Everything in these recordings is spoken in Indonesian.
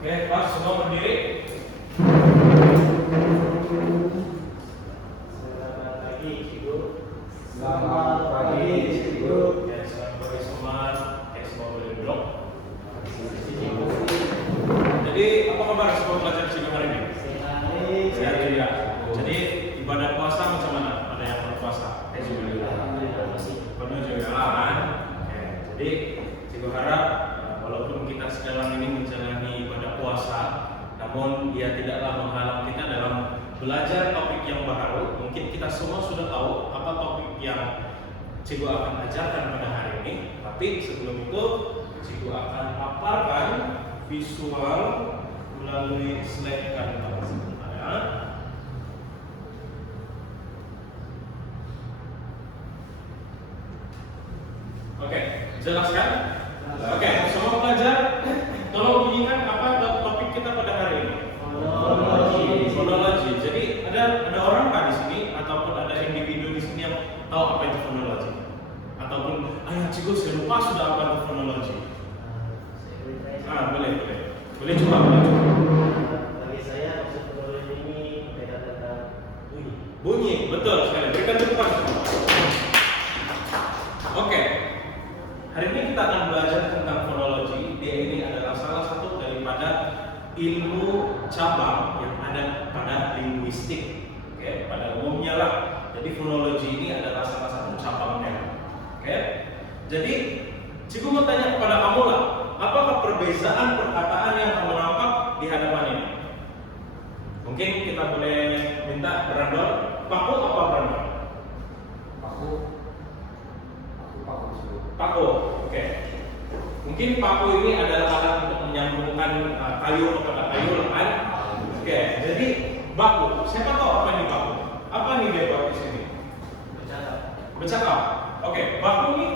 Oke, pas semua berdiri. Selamat pagi, Cikgu. Selamat pagi, Cikgu. Ya, selamat pagi semua. Semua boleh duduk. Jadi, apa kabar semua pelajar Cikgu hari ini? Sehat juga. Jadi, ibadah puasa macam mana? Ada yang berpuasa? Penuh juga kan? Oke, jadi Cikgu harap walaupun kita sekarang ini menjalani ibadah puasa, namun dia tidaklah menghalang kita dalam belajar topik yang baru. Mungkin kita semua sudah tahu apa topik yang Cikgu akan ajarkan pada hari ini. Tapi sebelum itu, Cikgu akan paparkan visual melalui slide kanvas sebentar ya. Oke, jelaskan? Oke, semua pelajar, tolong bunyikan apa topik kita pada hari ini? Fonologi. Jadi ada orang Pak di sini ataupun ada individu di sini yang tahu apa itu fonologi? Ataupun ayah Cikgu saya lupa sudah apa itu fonologi? Boleh coba. Bagi saya maksud fonologi ini berkaitan tentang bunyi. Bunyi, betul sekali. Berikan tepuk tangan. Oke. Hari ini kita akan belajar tentang fonologi. Dia ini adalah salah satu daripada ilmu cabang yang ada pada linguistik. Oke, pada umumnya lah. Jadi fonologi ini adalah salah satu cabangnya. Oke. Jadi, Cikgu mau tanya kepada kamu lah, apakah perbedaan perkataan yang kamu nampak di hadapan ini? Mungkin kita boleh minta berandol. Paku apa berandol? Paku. Oke. Mungkin paku ini adalah alat untuk menyambungkan kayu kepada kayu, kan? Oke. Jadi baku. Siapa tahu apa ini baku? Apa nih dia baku di sini? Bercakap. Oke. Baku ini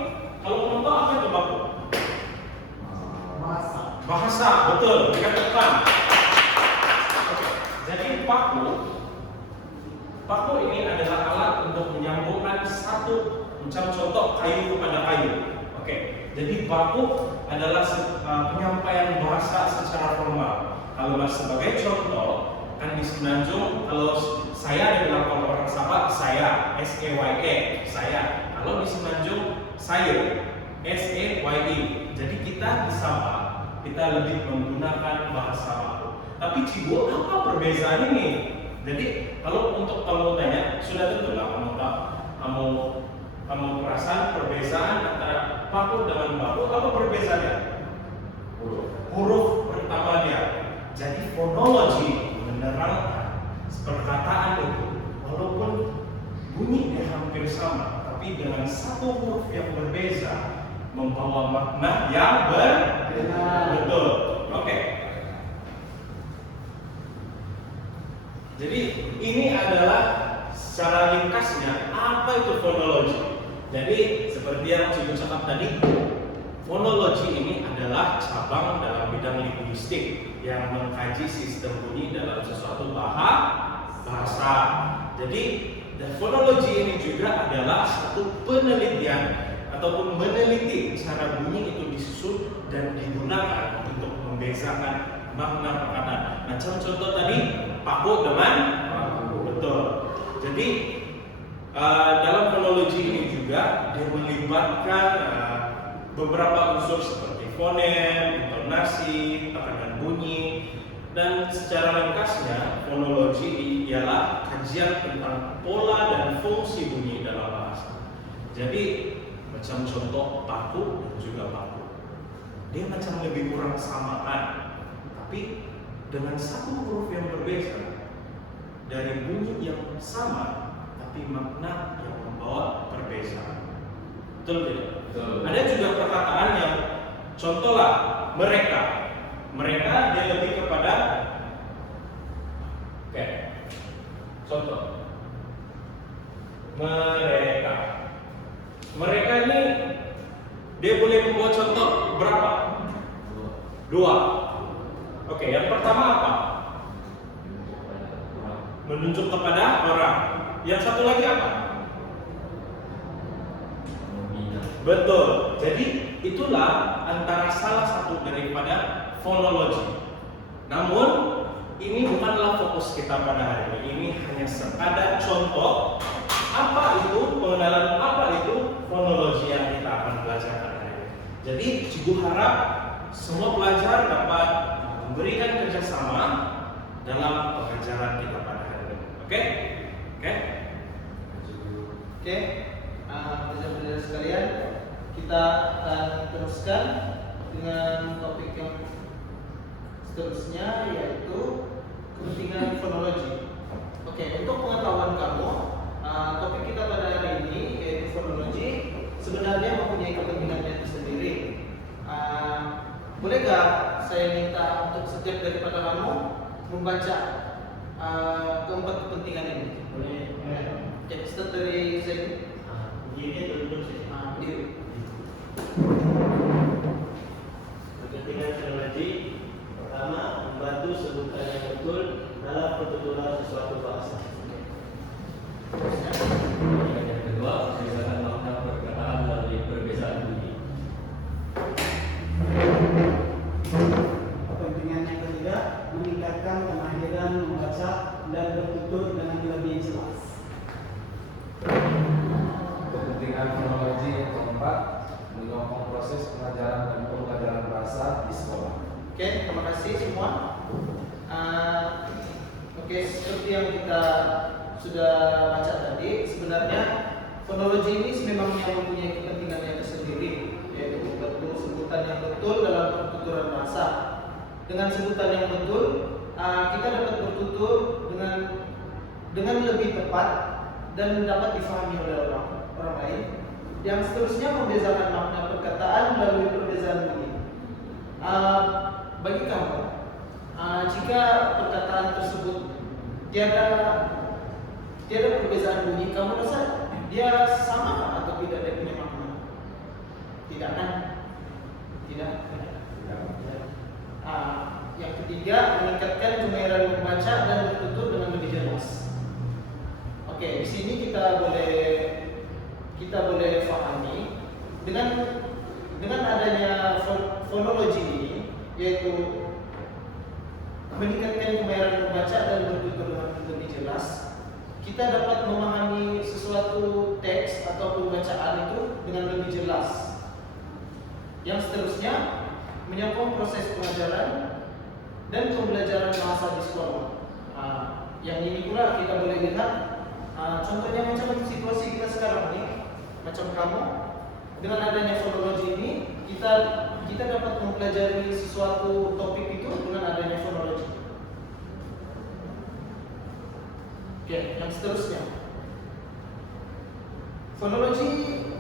kalau kamu tahu apa itu baku? Bahasa. Betul. Dikatakan. Oke. Jadi paku ini adalah alat untuk menyambungkan satu macam contoh kayu kepada kayu. Oke, jadi baku adalah penyampaian bahasa secara formal. Kalau sebagai contoh, kan di Semenanjung, kalau saya dibilang kalau orang Sabah, saya, S-E-Y-E, saya. Kalau di Semenanjung, saya, S-E-Y-E. Jadi kita di Sabah, kita lebih menggunakan bahasa baku. Tapi Cikgu, apa perbedaan ini? Jadi kalau untuk kamu tanya, sudah tentu lah kamu perasan perbedaan antara paku dengan baku. Apa perbedaannya? Huruf pertamanya. Jadi fonologi menerangkan perkataan itu walaupun bunyinya hampir sama, tapi dengan satu huruf yang berbeda membawa makna yang berbeda. Betul. Oke. Jadi ini adalah secara ringkasnya apa itu fonologi. Jadi seperti yang Cikgu cakap tadi, fonologi ini adalah cabang dalam bidang linguistik yang mengkaji sistem bunyi dalam sesuatu bahasa. Jadi fonologi ini juga adalah satu penelitian ataupun meneliti cara bunyi itu disusun dan digunakan untuk membedakan makna perkataan. Macam contoh tadi, paku dengan paku. Betul. Jadi dalam fonologi ini juga dia melibatkan beberapa unsur seperti fonem, intonasi, tekanan bunyi, dan secara ringkasnya fonologi ialah kajian tentang pola dan fungsi bunyi dalam bahasa. Jadi macam contoh paku dan juga baku, dia macam lebih kurang samaan, tapi dengan satu huruf yang berbeda dari bunyi yang sama, tapi makna yang membawa perbedaan. Betul tidak? Betul. Ada juga perkataan yang contohlah mereka. Mereka dia lebih kepada contoh. Mereka ini dia boleh membawa contoh berapa? Dua. Oke, yang pertama apa? Menunjuk kepada orang. Yang satu lagi apa? Betul. Jadi itulah antara salah satu daripada fonologi. Namun ini bukanlah fokus kita pada hari ini. Ini hanya sekadar contoh apa itu pengenalan apa itu fonologi yang kita akan belajar pada hari ini. Jadi Cikgu harap semua pelajar dapat memberikan kerjasama dalam pengajaran kita pada hari ini. Oke? Oke? Oke, pelajar-pelajar sekalian, kita akan teruskan dengan topik yang seterusnya, yaitu kepentingan fonologi. Oke, untuk pengetahuan kamu, topik kita pada hari ini yaitu fonologi sebenarnya mempunyai kepentingannya tersendiri. Boleh gak saya minta untuk setiap daripada kamu membaca keempat kepentingan ini? Boleh. Oke, start dari saya. Dirinya dulu sih. Diri. Kepentingan fonologi pertama, membantu sebutan yang betul dalam pertuturan sesuatu bahasa. Yang kedua, membedakan makna perkataan melalui perbedaan bunyi. Kepentingan yang ketiga, meningkatkan kemahiran membaca dan bertutur dengan lebih jelas. Kepentingan fonologi yang keempat, menyokong proses pengajaran dan pembelajaran bahasa di sekolah. Oke, terima kasih semua. Oke, seperti yang kita sudah baca tadi, sebenarnya fonologi ini memangnya mempunyai kepentingannya tersendiri, yaitu membantu sebutan yang betul dalam pertuturan bahasa. Dengan sebutan yang betul, kita dapat bertutur dengan lebih tepat dan dapat difahami oleh orang lain. Yang seterusnya, membedakan makna perkataan melalui perbedaan bunyi. Bagi kamu, jika perkataan tersebut tiada perbedaan bunyi, kamu rasa dia sama atau tidak, dia punya makna? Tidak kan? Tidak. Yang ketiga, meningkatkan kemahiran membaca dan bertutur dengan lebih jelas. Oke, di sini kita boleh pahami dengan adanya fonologi ini, yaitu meningkatkan kemahiran membaca dan bertutur dengan lebih jelas, kita dapat memahami sesuatu teks ataupun bacaan itu dengan lebih jelas. Yang seterusnya, menyokong proses pengajaran dan pembelajaran bahasa di sekolah. Yang ini pula kita boleh lihat, contohnya macam situasi kita sekarang ini, macam kamu, dengan adanya fonologi ini, kita dapat mempelajari sesuatu topik itu dengan adanya fonologi. Oke, yang seterusnya, fonologi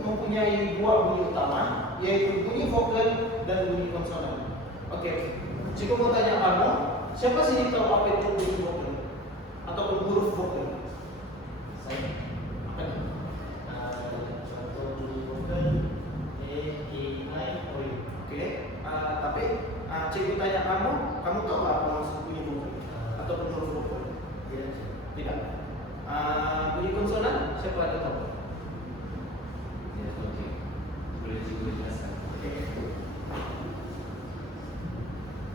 mempunyai dua bunyi utama, yaitu bunyi vokal dan bunyi konsonan. Oke, jika mau tanya kamu, siapa sih tahu apa itu bunyi vokal ataupun huruf vokal? Saya. Apa nih? Contoh bunyi vokal E, I, O, U. Oke, tapi cikgu tanya kamu tahu apa maksud bunyi vokal ataupun huruf vokal? Tidak. Bunyi konsonan, siapa ada tahu? Ya, oke. Boleh juga jelaskan.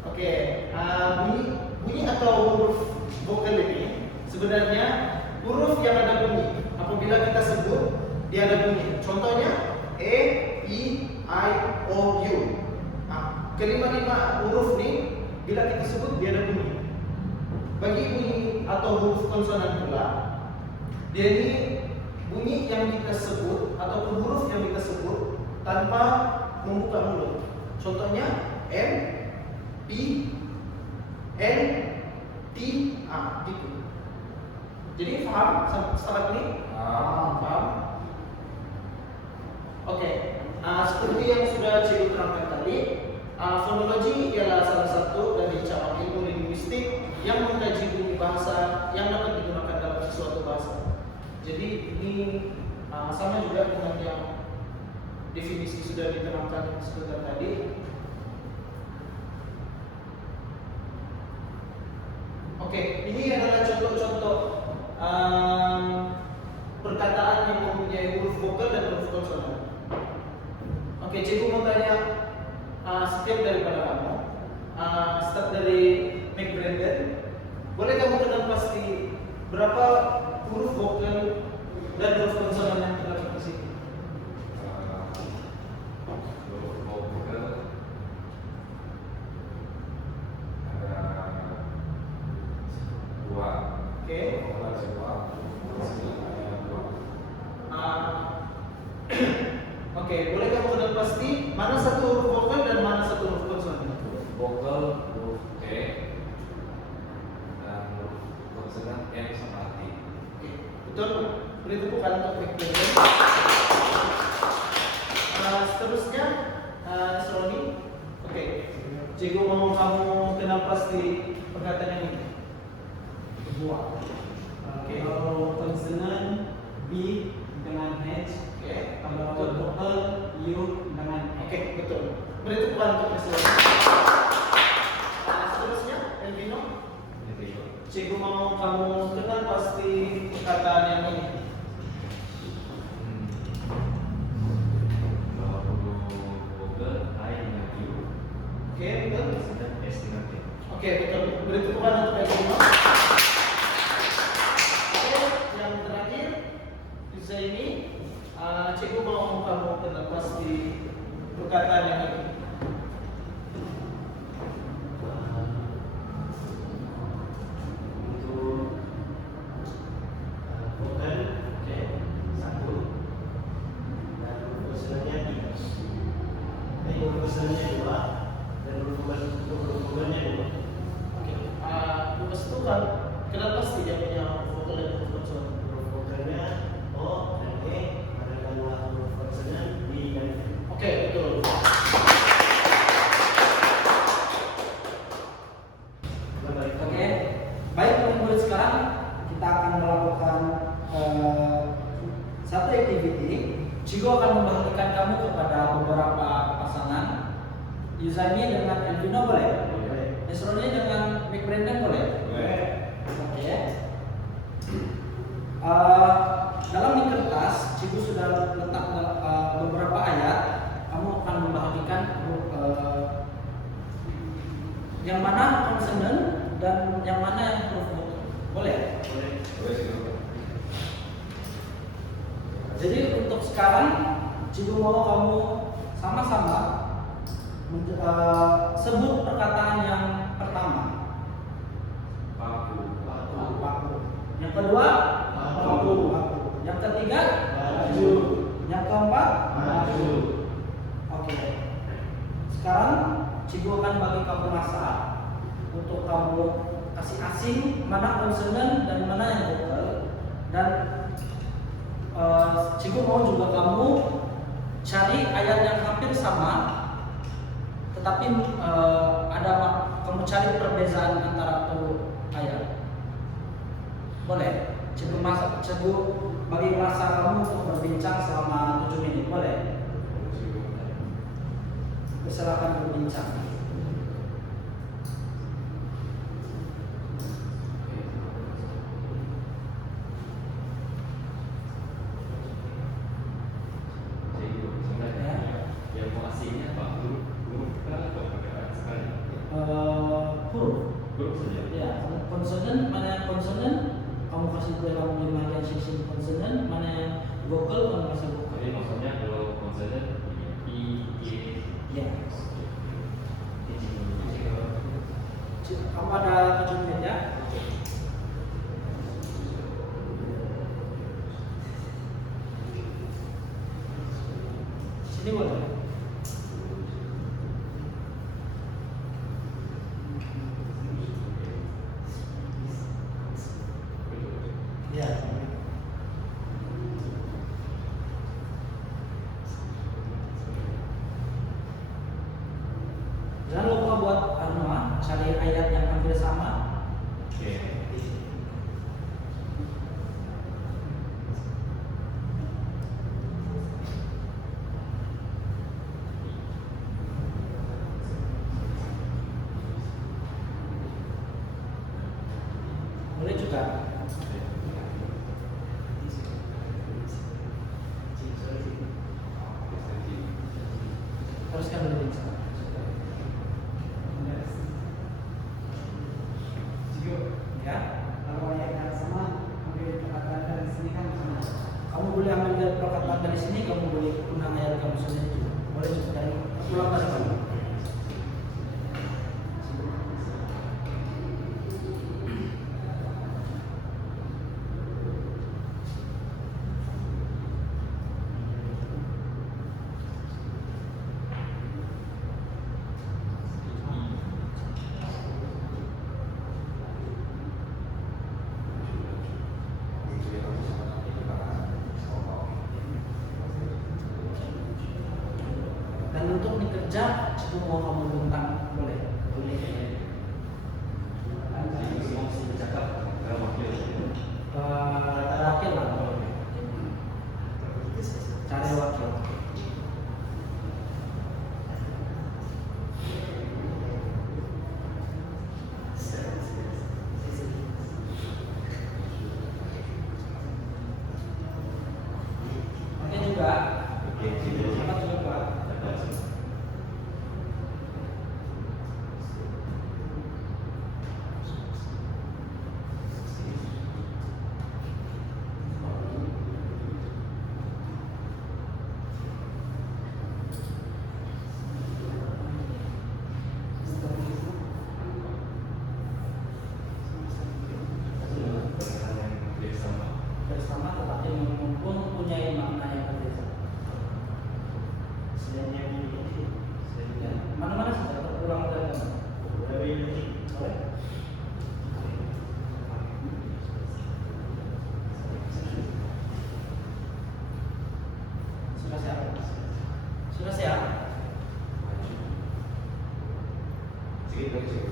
Oke, bunyi atau huruf vokal ini sebenarnya huruf yang ada bunyi. Apabila kita sebut, dia ada bunyi. Contohnya E, I, O, U. Kelima-lima huruf ini, bila kita sebut, dia ada bunyi. Bagi bunyi atau huruf konsonan pula, dia ini bunyi yang kita sebut ataupun huruf yang kita sebut tanpa membuka mulut. Contohnya M, P, N, T, A, gitu. Jadi paham setakat ini? Paham? Oke. Seperti yang sudah cikgu terangkan tadi, fonologi ialah salah satu dari cabang ilmu linguistik yang mengkaji bunyi bahasa yang dapat digunakan dalam sesuatu bahasa. Jadi ini sama juga dengan yang definisi sudah diterangkan sebentar tadi. Oke, ini adalah contoh-contoh perkataan yang mempunyai huruf vokal dan huruf konsonan. Oke, cikgu mau tanya setiap daripada kamu, start dari McBrandon, boleh kamu kenal pasti berapa huruf vokal dan huruf konsonan yang terdapat di sini? Vokal ada 2. Oke. Vokal ada 2. Konsonannya ada 2. Oke, boleh kamu kenal pasti mana satu huruf vokal dan mana satu huruf konsonan? Vokal huruf E dan huruf konsonan M sama T. Oke, betul. Beri tepuk tangan untuk McBrandon. Seterusnya, Roni. Oke, Cikgu mau kamu kenal pasti perkataan yang ini. Buah. Oke. Kalau konsonan B dengan H. Oke. Kalau vokal U dengan E. Oke, betul. Beri tepuk tangan untuk Roni. Seterusnya, Elvino. Cikgu mau kamu kenal pasti perkataan yang ini. Kalau huruf vokal I dengan U, Oke, betul. sedang S dengan T. Oke, betul. Beri tepuk tangan untuk Elvino. Oke, yang terakhir bisa ini. Cikgu mau kamu kenal pasti perkataan yang ini. Untuk vokal C 1 dan huruf konsonannya I. Huruf konsonannya 2 dan huruf vokalnya 2. Oke. Lukas itu kan kenal pasti dia punya vokal dan huruf konsonan. Huruf vokalnya O dan E, manakala huruf konsonan I dan F. Oke, betul. Oke, baik murid sekarang kita akan melakukan satu activity. Cigo akan membagikan kamu kepada beberapa pasangan. Yuzami dengan Elvino boleh? Boleh. Esroni dengan McBrandon boleh? Boleh. Oke. Dalam di kertas, Cigo sudah letak beberapa ayat. Kamu akan membagikan yang mana konsonan dan yang mana yang huruf vokal. Boleh? Boleh. Boleh sih, Dokter. Jadi untuk sekarang, Cigo mau kamu sama-sama sebut perkataan yang pertama. Paku. Waktu. Yang kedua, Waktu. Yang ketiga, Maju. Yang keempat, Maju. Oke. Sekarang Cigo akan bagi kamu masa untuk kamu kasih asing mana konsonan dan mana yang vokal, dan Cigo mau juga kamu cari ayat yang hampir sama, tetapi kamu cari perbedaan antara tuh ayat. Boleh? Cigo bagi masa kamu untuk berbincang selama 7 menit. Boleh? Silakan berbincang. Yang mau aslinya apa? Huruf kan atau perkataan sekali? Huruf. Huruf saja. Ya, konsonan, mana yang konsonan kamu kasih dalam bagian sisi konsonan, mana yang vokal kamu kasih vokal. Jadi maksudnya kalau konsonan I, Y, Ya. Kamu ada 7 menit ya? Sini boleh. Ya. Jangan lupa buat cari ayat yang hampir sama. Oke. Boleh juga. Teruskan berbincang. Ya. Kalau ayat yang sama, ambil perkataan dari sini kan sama. Kamu boleh ambil dari perkataan dari sini, kamu boleh gunakan ayat kamu sendiri juga. Boleh juga dari ulang dari kamu. Dan untuk dikerja, itu mau kamu bentang boleh. Boleh ya. Jadi semua mesti bercakap kalau wakil. Wakil lah. Cari wakil. Oke juga. Sama juga. Bersama tetapi mempunyai makna yang berbeda. Selain yang ini, Ya, mana-mana saja terulang dari kamu. dari ini, Boleh. Sudah siap? Sudah siap? Sedikit lagi sih.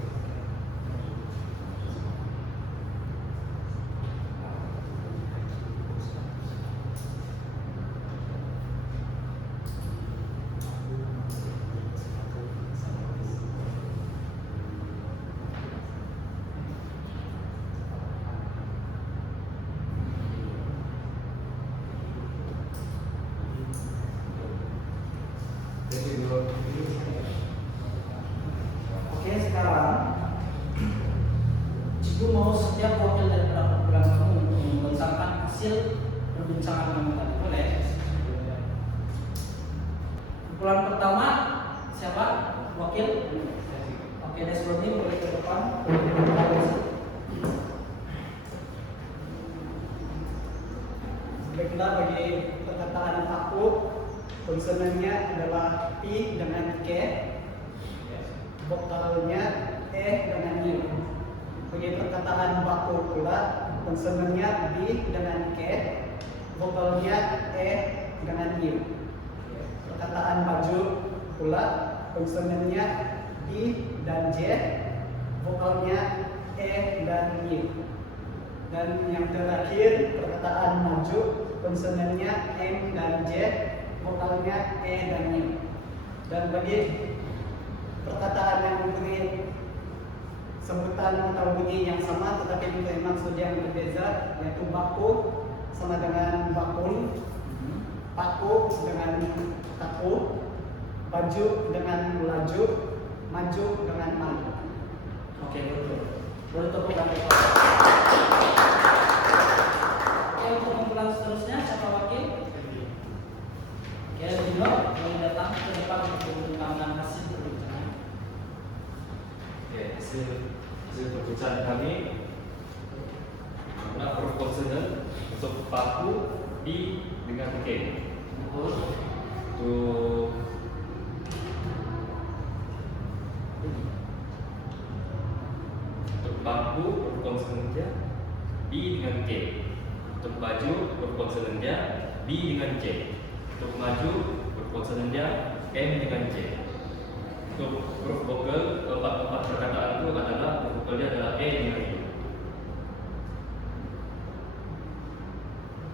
Jadi dulu. Oke, sekarang Cikgu mau setiap wakil dari perkumpulan kamu untuk membentangkan hasil perbincangan kamu tadi. Boleh? Kumpulan pertama siapa? Wakil? Oke, Desroni boleh ke depan. Baiklah, bagi perkataan aku, konsonannya adalah I dengan K, vokalnya E dengan I. Bagi perkataan baku pula, konsonannya B dengan K, vokalnya E dengan I. Perkataan baju pula, konsonannya I dan J, vokalnya E dan I. Dan yang terakhir, perkataan maju, konsonannya M dan J, vokalnya E dan I. Dan bagi perkataan yang memberi sebutan atau bunyi yang sama tetapi memberi maksud yang berbeza, yaitu baku sama dengan bakul, paku dengan taku, baju dengan laju, maju dengan maju. Oke, betul. Boleh tepuk tangan. Oke, untuk kumpulan seterusnya siapa wakil? Oke, Dino boleh datang ke depan untuk membentangkan hasil perbincangan. Oke, hasil perbincangan kami menggunakan huruf konsonan untuk paku di dengan K. Untuk paku huruf konsonannya B dengan K. Untuk baju huruf konsonannya B dengan C. Untuk maju huruf konsonannya M dengan C. Untuk huruf vokal empat perkataan itu adalah huruf vokalnya adalah E dengan I.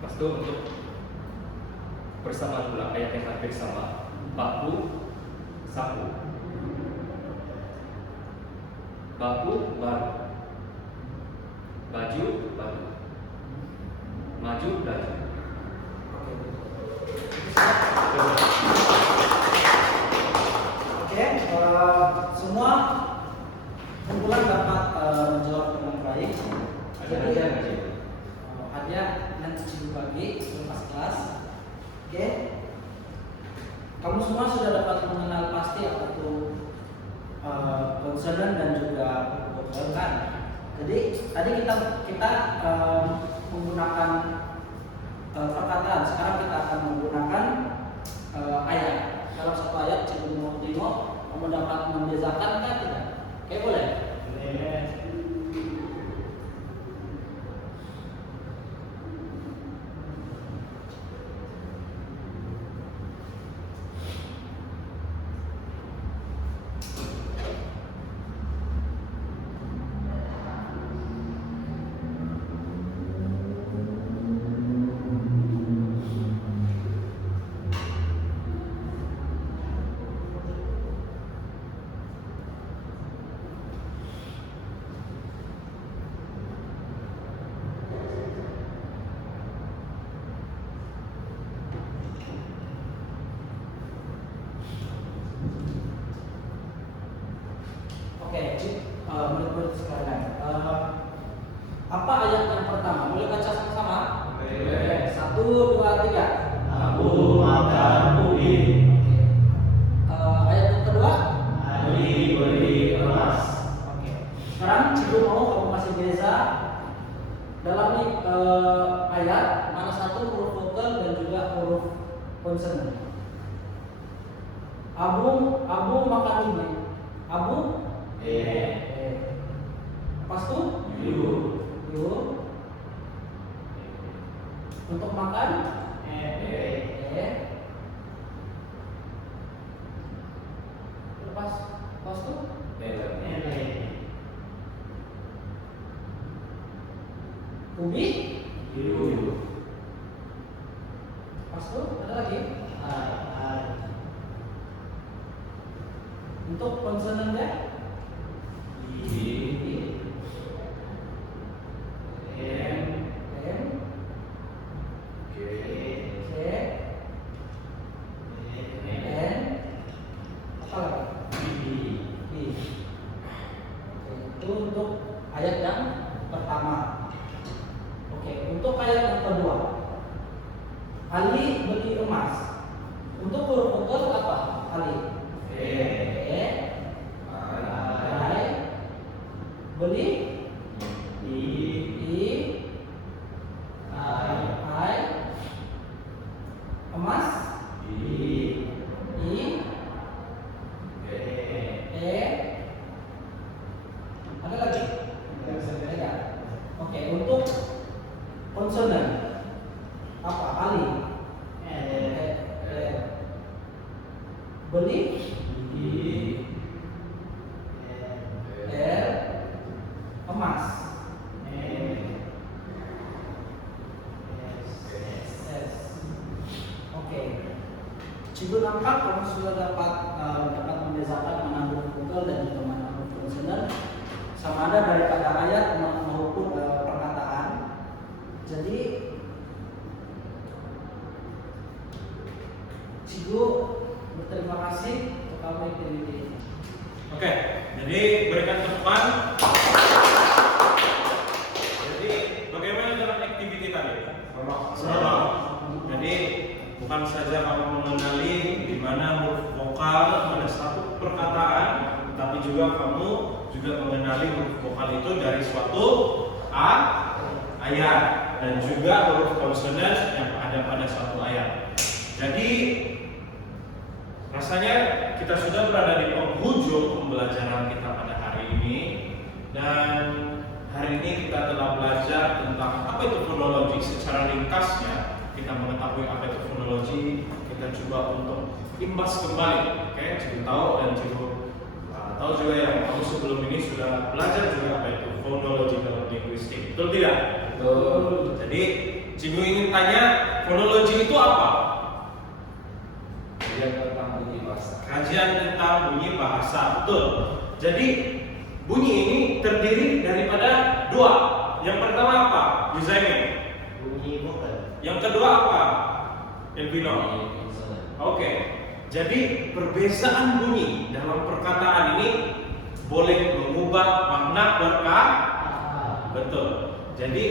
Lepas itu untuk persamaan pula ayat yang hampir sama, paku, sapu, baku, baru, baju, baju, maju, laju. Oke, semua kumpulan dapat menjawab dengan baik. baik. Ada hadiah nggak sih? Hadiah nanti Cibu bagi lepas kelas. Oke. Kamu semua sudah dapat mengenal pasti apa itu consonant dan juga vokal kan. Jadi tadi kita menggunakan perkataan. Sekarang kita akan menggunakan ayat. Dalam satu ayat Cibu mau tengok kamu dapat membezakan kan tidak? Oke boleh. Oke, murid-murid sekalian. Apa ayat yang pertama? Boleh baca sama-sama? Oke. 1, 2, 3. Aku makan bumi, Ayat yang kedua? Ali beri emas. Oke. Sekarang Cibu mau kamu kasih beza dalam ayat mana satu huruf vokal dan juga huruf konsonan. Abu makan bumi. Abu? Pas tuh? Yu. Untuk makan? Pas tuh? Ubi? Yu. Pas tuh? Ada lagi? Untuk konsonannya? M, C, N, apa lagi? B. Itu untuk ayat yang pertama. Oke, untuk ayat yang kedua. Ali beli emas. Untuk huruf vokal apa? Ali. Beli emas ada lagi? Ada. Oke, untuk konsonan apa? Ali. Beli emas. Oke. Cibu nampak kamu sudah dapat membedakan mana huruf vokal dan juga mana huruf konsonan. Sama ada daripada ayat maupun perkataan. Jadi Cibu berterima kasih untuk kamu activity ini. Oke, jadi berikan tepukan. Jadi bagaimana dengan aktiviti tadi? Seronok. Jadi bukan saja kamu mengenali di mana huruf vokal pada satu perkataan, tapi juga kamu juga mengenali huruf vokal itu dari suatu ayat dan juga huruf konsonan yang ada pada suatu ayat. Jadi rasanya kita sudah berada di penghujung pembelajaran kita pada hari ini, dan hari ini kita telah belajar tentang apa itu fonologi secara ringkasnya. Kita mengetahui apa itu fonologi, kita coba untuk imbas kembali, oke? Cibu tahu dan Cibu tahu juga yang kamu sebelum ini sudah belajar juga apa itu fonologi dalam linguistik, betul tidak? Betul. Jadi Cibu ingin tanya, fonologi itu apa? Kajian tentang bunyi bahasa. Kajian tentang bunyi bahasa, betul. Jadi bunyi ini terdiri daripada dua. Yang pertama apa? Yuzaimin. Bunyi vokal. Yang kedua apa? Elvino. Konsonant. Oke. Jadi perbedaan bunyi dalam perkataan ini boleh mengubah makna Betul. Jadi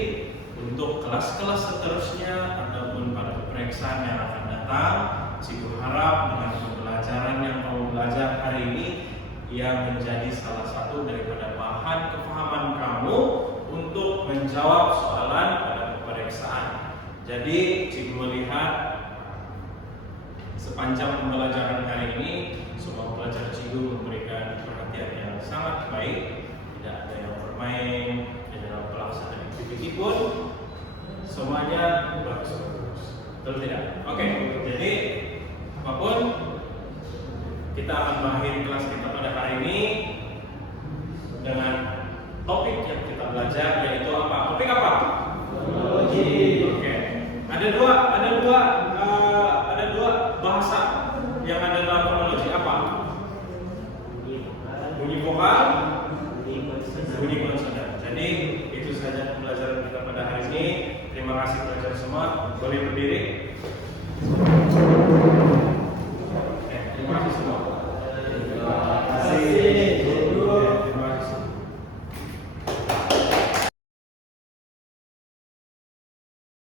untuk kelas-kelas seterusnya ataupun pada pemeriksaan yang akan datang, Cikgu harap dengan pembelajaran yang kamu belajar hari ini yang menjadi salah satu daripada bahan kefahaman kamu untuk menjawab soalan pada pemeriksaan. Jadi Cikgu melihat sepanjang pembelajaran hari ini semua pelajar Cikgu memberikan perhatian yang sangat baik, tidak ada yang bermain, tidak ada pelaksanaan aktiviti pun, semuanya bagus. Betul tidak? Oke, jadi apapun kita akan mengakhiri kelas kita pada hari ini.